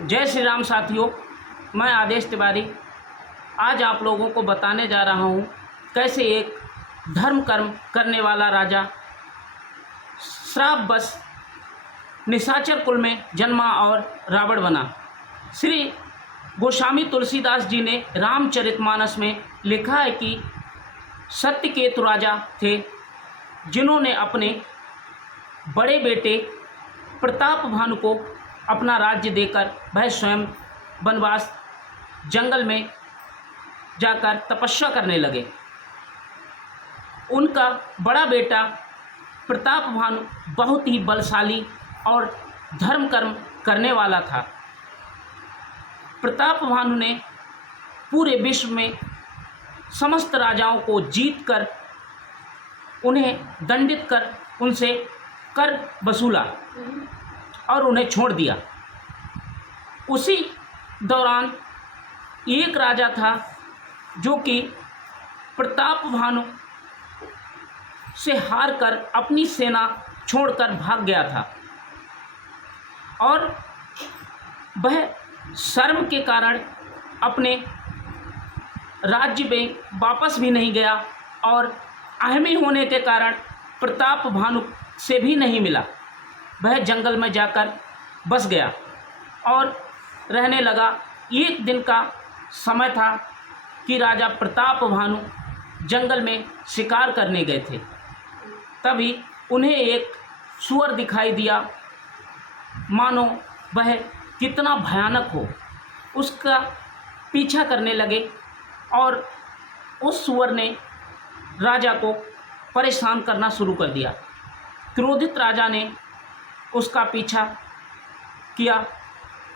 जय श्री राम साथियों, मैं आदेश तिवारी आज आप लोगों को बताने जा रहा हूँ कैसे एक धर्म कर्म करने वाला राजा श्रापवश निशाचर कुल में जन्मा और रावण बना। श्री गोस्वामी तुलसीदास जी ने रामचरितमानस में लिखा है कि सत्यकेतु राजा थे जिन्होंने अपने बड़े बेटे प्रताप भानु को अपना राज्य देकर वह स्वयं वनवास जंगल में जाकर तपस्या करने लगे। उनका बड़ा बेटा प्रताप भानु बहुत ही बलशाली और धर्म कर्म करने वाला था। प्रताप भानु ने पूरे विश्व में समस्त राजाओं को जीत कर उन्हें दंडित कर उनसे कर वसूला और उन्हें छोड़ दिया। उसी दौरान एक राजा था जो कि प्रताप भानु से हार कर अपनी सेना छोड़कर भाग गया था और वह शर्म के कारण अपने राज्य में वापस भी नहीं गया और अहमी होने के कारण प्रताप भानु से भी नहीं मिला। वह जंगल में जाकर बस गया और रहने लगा। एक दिन का समय था कि राजा प्रताप भानु जंगल में शिकार करने गए थे। तभी उन्हें एक सूअर दिखाई दिया, मानो वह कितना भयानक हो। उसका पीछा करने लगे और उस सूअर ने राजा को परेशान करना शुरू कर दिया। क्रोधित राजा ने उसका पीछा किया।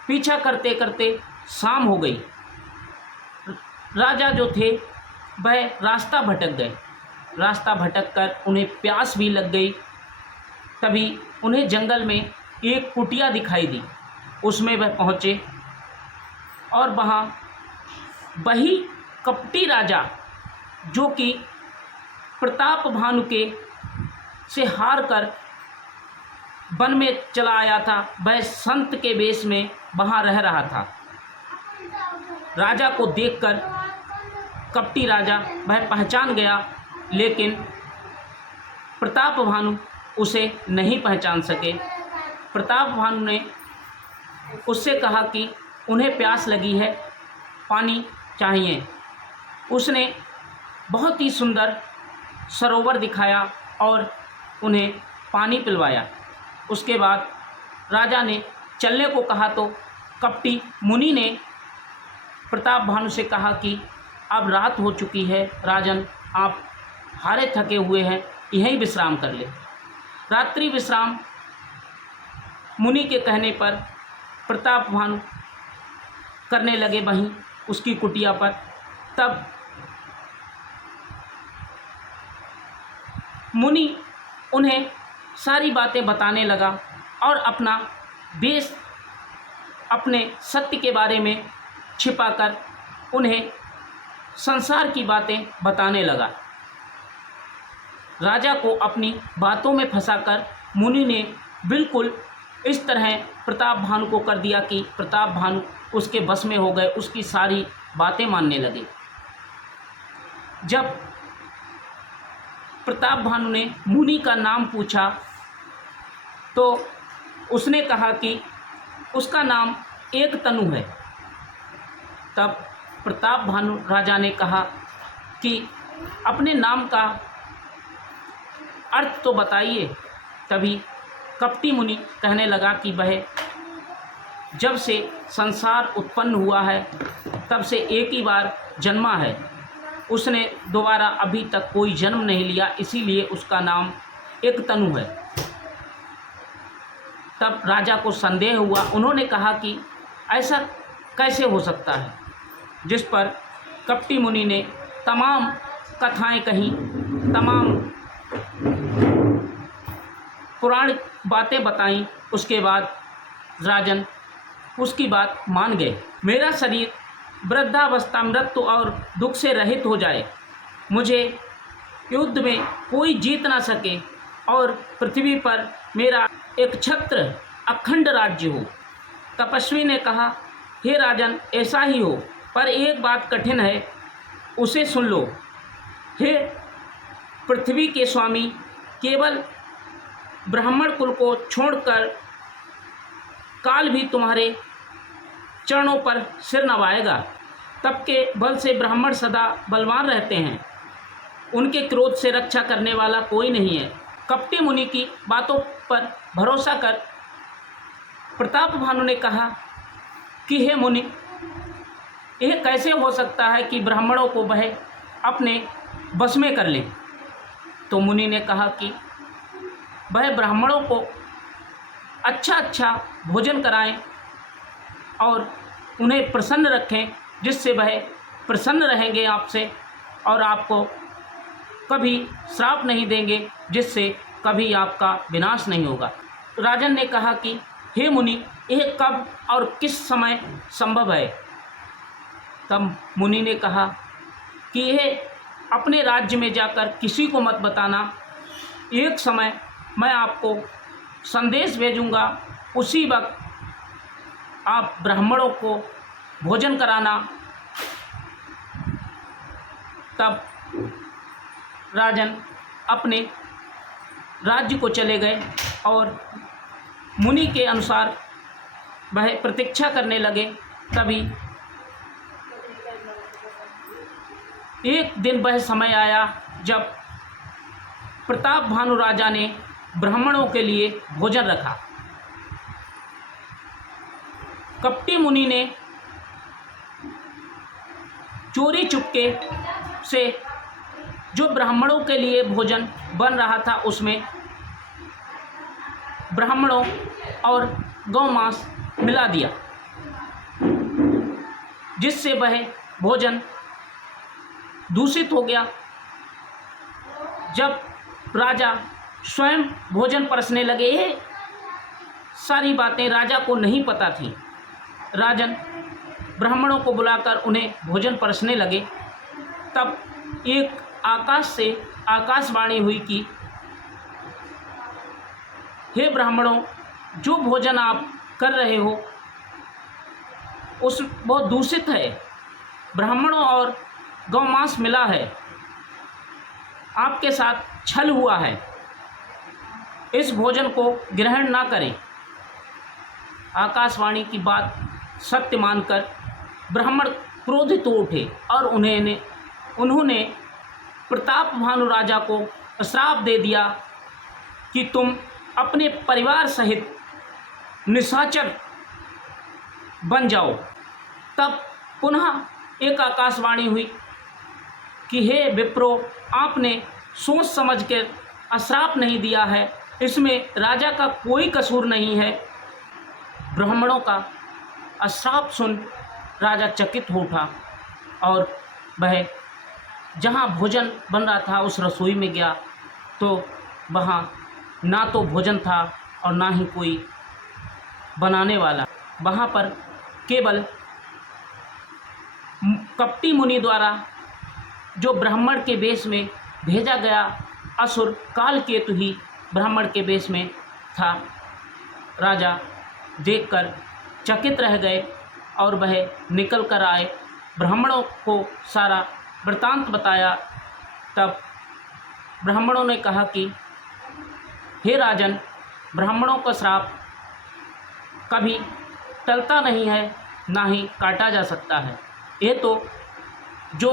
पीछा करते करते शाम हो गई। राजा जो थे वह रास्ता भटक गए। रास्ता भटक कर उन्हें प्यास भी लग गई। तभी उन्हें जंगल में एक कुटिया दिखाई दी। उसमें वह पहुँचे और वहाँ वही कपटी राजा जो कि प्रताप भानु के से हार कर वन में चला आया था, वह संत के वेश में वहाँ रह रहा था। राजा को देखकर कपटी राजा वह पहचान गया, लेकिन प्रताप भानु उसे नहीं पहचान सके। प्रताप भानु ने उससे कहा कि उन्हें प्यास लगी है, पानी चाहिए। उसने बहुत ही सुंदर सरोवर दिखाया और उन्हें पानी पिलवाया। उसके बाद राजा ने चलने को कहा तो कपटी मुनि ने प्रताप भानु से कहा कि अब रात हो चुकी है, राजन आप हारे थके हुए हैं, यहीं विश्राम कर ले। रात्रि विश्राम मुनि के कहने पर प्रताप भानु करने लगे वहीं उसकी कुटिया पर। तब मुनि उन्हें सारी बातें बताने लगा और अपना वेश अपने सत्य के बारे में छिपाकर उन्हें संसार की बातें बताने लगा। राजा को अपनी बातों में फंसाकर मुनि ने बिल्कुल इस तरह प्रताप भानु को कर दिया कि प्रताप भानु उसके बस में हो गए, उसकी सारी बातें मानने लगे। जब प्रताप भानु ने मुनि का नाम पूछा तो उसने कहा कि उसका नाम एक तनु है। तब प्रताप भानु राजा ने कहा कि अपने नाम का अर्थ तो बताइए। तभी कपटी मुनि कहने लगा कि वह जब से संसार उत्पन्न हुआ है तब से एक ही बार जन्मा है, उसने दोबारा अभी तक कोई जन्म नहीं लिया, इसीलिए उसका नाम एक तनु है। तब राजा को संदेह हुआ। उन्होंने कहा कि ऐसा कैसे हो सकता है, जिस पर कपटी मुनि ने तमाम कथाएं कहीं, तमाम पुराण बातें बताईं। उसके बाद राजन उसकी बात मान गए। मेरा शरीर वृद्धावस्था, मृत्यु और दुख से रहित हो जाए, मुझे युद्ध में कोई जीत ना सके और पृथ्वी पर मेरा एक छत्र अखंड राज्य हो, तपस्वी ने कहा, हे राजन, ऐसा ही हो, पर एक बात कठिन है, उसे सुन लो। हे पृथ्वी के स्वामी, केवल ब्राह्मण कुल को छोड़कर काल भी तुम्हारे चरणों पर सिर नवाएगा। तब के बल से ब्राह्मण सदा बलवान रहते हैं, उनके क्रोध से रक्षा करने वाला कोई नहीं है। कपटी मुनि की बातों पर भरोसा कर प्रताप भानु ने कहा कि हे मुनि, यह कैसे हो सकता है कि ब्राह्मणों को वह अपने बस में कर ले। तो मुनि ने कहा कि वह ब्राह्मणों को अच्छा अच्छा भोजन कराएं और उन्हें प्रसन्न रखें, जिससे वह प्रसन्न रहेंगे आपसे और आपको कभी श्राप नहीं देंगे, जिससे कभी आपका विनाश नहीं होगा। राजन ने कहा कि हे मुनि, यह कब और किस समय संभव है। तब मुनि ने कहा कि यह अपने राज्य में जाकर किसी को मत बताना। एक समय मैं आपको संदेश भेजूंगा, उसी वक्त आप ब्राह्मणों को भोजन कराना। तब राजन अपने राज्य को चले गए और मुनि के अनुसार वह प्रतीक्षा करने लगे। तभी एक दिन वह समय आया जब प्रताप भानु राजा ने ब्राह्मणों के लिए भोजन रखा। कपटी मुनि ने चोरी चुपके से जो ब्राह्मणों के लिए भोजन बन रहा था उसमें ब्राह्मणों और गौ मांस मिला दिया, जिससे वह भोजन दूषित हो गया। जब राजा स्वयं भोजन परसने लगे, ये सारी बातें राजा को नहीं पता थी। राजन ब्राह्मणों को बुलाकर उन्हें भोजन परसने लगे। तब एक आकाश से आकाशवाणी हुई कि हे ब्राह्मणों, जो भोजन आप कर रहे हो उस बहुत दूषित है, ब्राह्मणों और गौमांस मिला है, आपके साथ छल हुआ है, इस भोजन को ग्रहण ना करें। आकाशवाणी की बात सत्य मानकर ब्राह्मण क्रोधित हो उठे और उन्होंने प्रताप भानु राजा को श्राप दे दिया कि तुम अपने परिवार सहित निशाचर बन जाओ। तब पुनः एक आकाशवाणी हुई कि हे विप्रो, आपने सोच समझ कर अश्राप नहीं दिया है, इसमें राजा का कोई कसूर नहीं है। ब्राह्मणों का अश्राप सुन राजा चकित हो उठा और वह जहाँ भोजन बन रहा था उस रसोई में गया तो वहाँ ना तो भोजन था और ना ही कोई बनाने वाला। वहाँ पर केवल कपटी मुनि द्वारा जो ब्राह्मण के वेश में भेजा गया असुर कालकेतु ही ब्राह्मण के वेश में था। राजा देखकर चकित रह गए और वह निकल कर आए, ब्राह्मणों को सारा वृतांत बताया। तब ब्राह्मणों ने कहा कि हे राजन, ब्राह्मणों का श्राप कभी टलता नहीं है, ना ही काटा जा सकता है। ये तो जो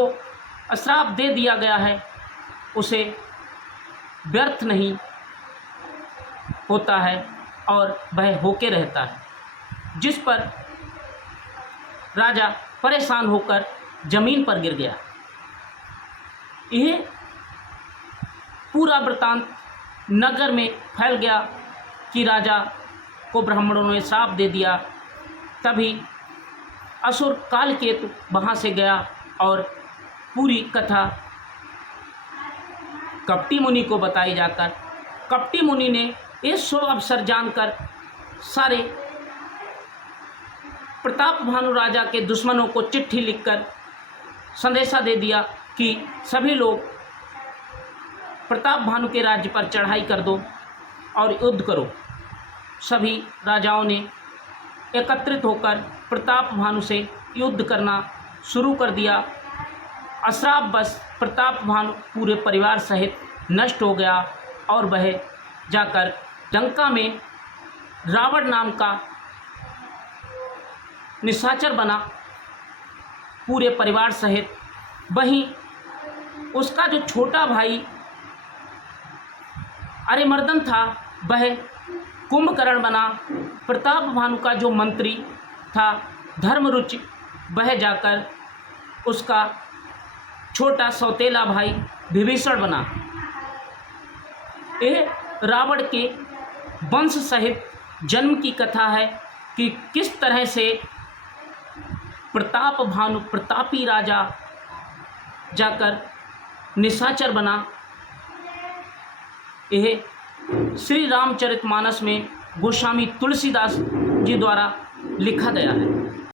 श्राप दे दिया गया है उसे व्यर्थ नहीं होता है और वह होके रहता है। जिस पर राजा परेशान होकर जमीन पर गिर गया। यह पूरा वृतांत नगर में फैल गया कि राजा को ब्राह्मणों ने श्राप दे दिया। तभी असुर कालकेतु वहाँ से गया और पूरी कथा कपटी मुनि को बताई जाकर कपटी मुनि ने ये शुभ अवसर जानकर सारे प्रताप भानु राजा के दुश्मनों को चिट्ठी लिखकर संदेशा दे दिया कि सभी लोग प्रताप भानु के राज्य पर चढ़ाई कर दो और युद्ध करो। सभी राजाओं ने एकत्रित होकर प्रताप भानु से युद्ध करना शुरू कर दिया। अश्रापवश प्रताप भानु पूरे परिवार सहित नष्ट हो गया और वह जाकर लंका में रावण नाम का निशाचर बना पूरे परिवार सहित। वहीं उसका जो छोटा भाई अरिमर्दन था वह कुंभकर्ण बना। प्रताप भानु का जो मंत्री था धर्मरुचि वह जाकर उसका छोटा सौतेला भाई विभीषण बना। यह रावण के वंश सहित जन्म की कथा है कि किस तरह से प्रताप भानु प्रतापी राजा जाकर निशाचर बना। यह श्री रामचरितमानस में गोस्वामी तुलसीदास जी द्वारा लिखा गया है।